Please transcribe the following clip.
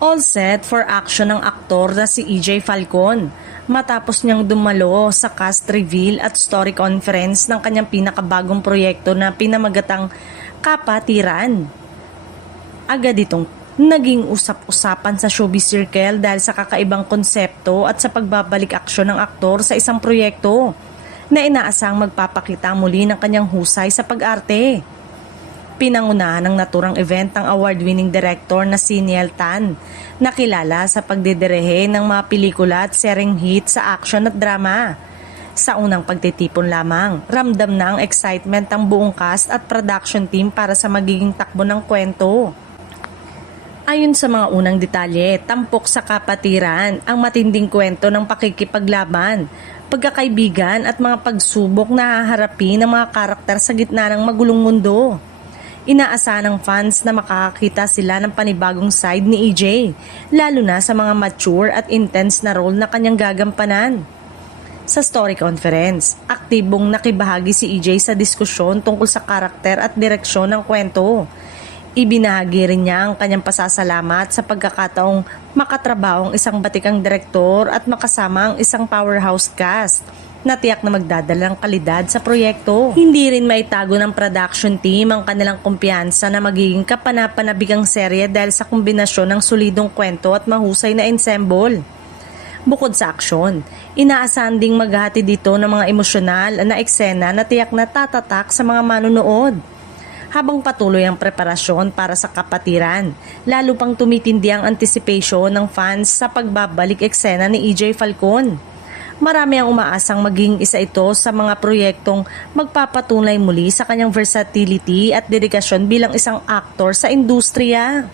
All set for action ng aktor na si EJ Falcon matapos niyang dumalo sa cast reveal at story conference ng kanyang pinakabagong proyekto na pinamagatang Kapatiran. Agad itong naging usap-usapan sa showbiz circle dahil sa kakaibang konsepto at sa pagbabalik aksyon ng aktor sa isang proyekto na inaasang magpapakita muli ng kanyang husay sa pag-arte. Pinangunahan ng naturang event ng award-winning director na si Niel Tan, na kilala sa pagdidirehe ng mga pelikula at seryeng hit sa action at drama. Sa unang pagtitipon lamang, ramdam na ang excitement ng buong cast at production team para sa magiging takbo ng kwento. Ayon sa mga unang detalye, tampok sa Kapatiran ang matinding kwento ng pakikipaglaban, pagkakaibigan at mga pagsubok na haharapin ng mga karakter sa gitna ng magulong mundo. Inaasahan ng fans na makakakita sila ng panibagong side ni EJ, lalo na sa mga mature at intense na role na kanyang gagampanan. Sa story conference, aktibong nakibahagi si EJ sa diskusyon tungkol sa karakter at direksyon ng kwento. Ibinahagi rin niya ang kanyang pasasalamat sa pagkakataong makatrabaho ang isang batikang direktor at makasama ang isang powerhouse cast na tiyak na magdadala ng kalidad sa proyekto. Hindi rin maitago ng production team ang kanilang kumpiyansa na magiging kapanapanabikang serye dahil sa kombinasyon ng solidong kwento at mahusay na ensemble. Bukod sa aksyon, inaasahan ding maghahati dito ng mga emosyonal na eksena na tiyak na tatatak sa mga manonood. Habang patuloy ang preparasyon para sa Kapatiran, lalo pang tumitindi ang anticipation ng fans sa pagbabalik eksena ni EJ Falcon. Marami ang umaasang maging isa ito sa mga proyektong magpapatunay muli sa kanyang versatility at dedikasyon bilang isang aktor sa industriya.